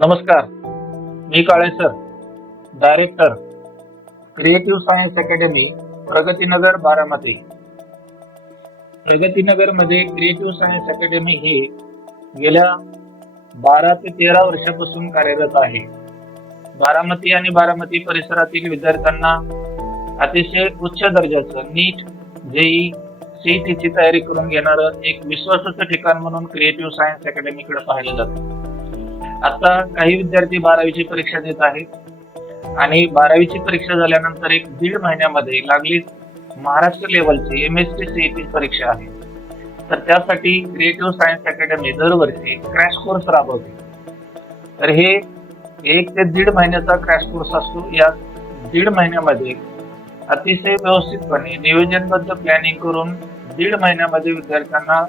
नमस्कार. मी काळे sir director creative science academy Pragatinagar Baramati. प्रगतीनगरमध्ये creative science academy ही गेल्या बारा ते तेरा वर्षापासून कार्यरत आहे. बारामती आणि बारामती परिसरातील विद्यार्थ्यांना अतिशय उच्च दर्जाचं नीट जेई सीईटीची तयारी करून घेणारं एक विश्वासाचं ठिकाण म्हणून क्रिएटिव्ह सायन्स अकॅडमीकडे पाहिलं जातं. आता काही विद्यार्थी बारावीची परीक्षा देत आहेत. आणि बारावीची परीक्षा झाल्यानंतर एक दीड महिन्यामध्ये लागली महाराष्ट्र लेवलची एम एस टी सीईटी परीक्षा आहे. तर त्यासाठी क्रिएटिव्ह सायन्स अकॅडमी दरवर्षी क्रॅश कोर्स राबवते. तर हे एक ते दीड महिन्याचा क्रॅश कोर्स असतो. या दीड महिन्यामध्ये अतिशय व्यवस्थितपणे नियोजनबद्ध प्लॅनिंग करून दीड महिन्यामध्ये विद्यार्थ्यांना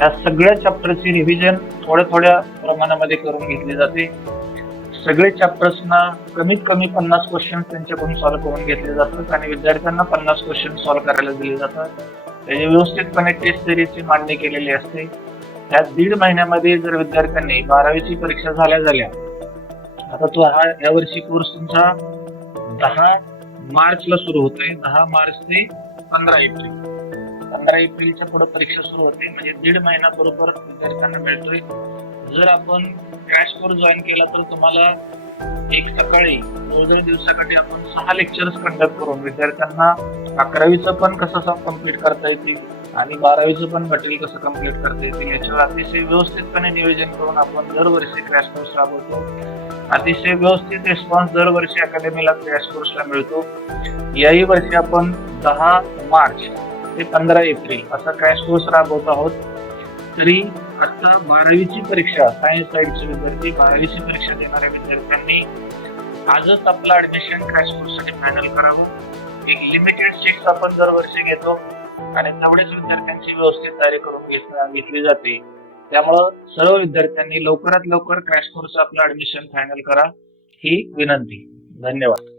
या सगळ्या चॅप्टरचे रिव्हिजन थोड्या थोड्या प्रमाणामध्ये करून घेतली जाते. सगळे चॅप्टर्सना कमीत कमी पन्नास क्वेश्चन त्यांच्याकडून सॉल्व्ह करून घेतले जातात आणि विद्यार्थ्यांना पन्नास क्वेश्चन सॉल्व्ह करायला दिले जातात. त्याची व्यवस्थितपणे टेस्ट सिरीजची मांडणी केलेली असते. त्या दीड महिन्यामध्ये जर विद्यार्थ्यांनी बारावीची परीक्षा झाल्या झाल्या आता तो हा यावर्षी कोर्स तुमचा दहा मार्चला सुरू होतोय. दहा मार्च ते पंधरा एप्रिल. पंधरा एप्रिलच्या पुढे परीक्षा सुरू होते. म्हणजे दीड महिना बरोबर विद्यार्थ्यांना मिळतोय. जर आपण क्रॅश कोर्स जॉईन केला तर तुम्हाला एक सकाळी चौदा दिवसासाठी आपण सहा लेक्चर्स कंडक्ट करून विद्यार्थ्यांना अकरावीचं पण कसं कंप्लीट करता येतील आणि बारावीचं पण मटेरियल कसं कंप्लीट करता येतील याच्यावर अतिशय व्यवस्थितपणे नियोजन करून आपण दरवर्षी क्रॅश कोर्स राबवतो. अतिशय व्यवस्थित रिस्पॉन्स दरवर्षी अकॅडमीला क्रॅश कोर्सला मिळतो. याही वर्षी आपण दहा मार्च ते पंधरा एप्रिल असा क्रॅश कोर्स राबवत आहोत. तरी आता बारावीची परीक्षा सायन्स साईडचे विद्यार्थी बारावीची परीक्षा देणाऱ्या विद्यार्थ्यांनी आजच आपलं ऍडमिशन क्रॅश कोर्ससाठी फायनल करावं. एक लिमिटेड सीट्स आपण दरवर्षी घेतो आणि तेवढेच विद्यार्थ्यांची व्यवस्थित तयारी करून घेत- घेतली जाते. त्यामुळं सर्व विद्यार्थ्यांनी लवकरात लवकर क्रॅश कोर्स आपलं ऍडमिशन फायनल करा. ही विनंती. धन्यवाद.